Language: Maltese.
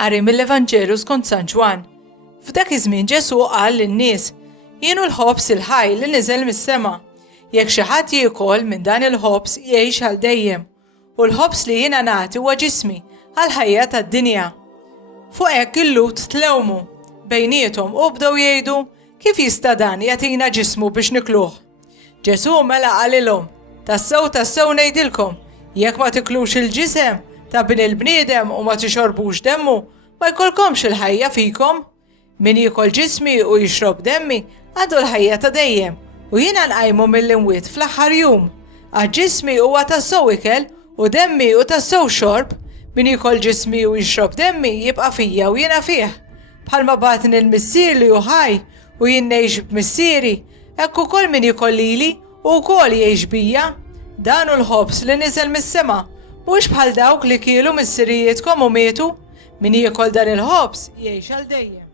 Qari mill-Evanġelu skont San Ġwan. F'dak iż-żmien Ġesu qal lin-nies: Jienu l-ħobs il-ħaj li niżel mis-sema. Jekk xi ħadd jiekol minn dan il-ħobs jgħix għal dejjem, u l-ħobs li jiena nagħti huwa ġismi għal ħajja tad-dinja. Fuq hekk il-lut tlewmu bejniethom u bdew jgħidu: Kif jista' dan jagħtina ġismu biex nikluh? Ġesu mela qalilhom: Tassew ngħidilkom, jekk ma tiklux il-ġisem ta' bin il-bniedem u ma tixorbux demmu, ma jkollkomx il-ħajja fikom. Min jiekol ġismi u jixrob demmi għadu l-ħajja ta' dejjem u jiena nqajmu mill-imwiet fl-aħħar jum. Għax ġismi huwa tassew ikel u demmi u tassew xorb. Min jiekol ġismi u jixrob demmi jibqa' fija u jiena fih. Bħalma bagħtni l-missier li hu ħaj u jien ngħix b'missieri, hekk ukoll min jiekol lili u wkoll jgħix bija. Dan hu l-ħobs li niżel mis-sema, mhux bħal dawk li kielu missierijietkom u mietu. Min jiekol dan il-ħobs jgħix għal dejjem.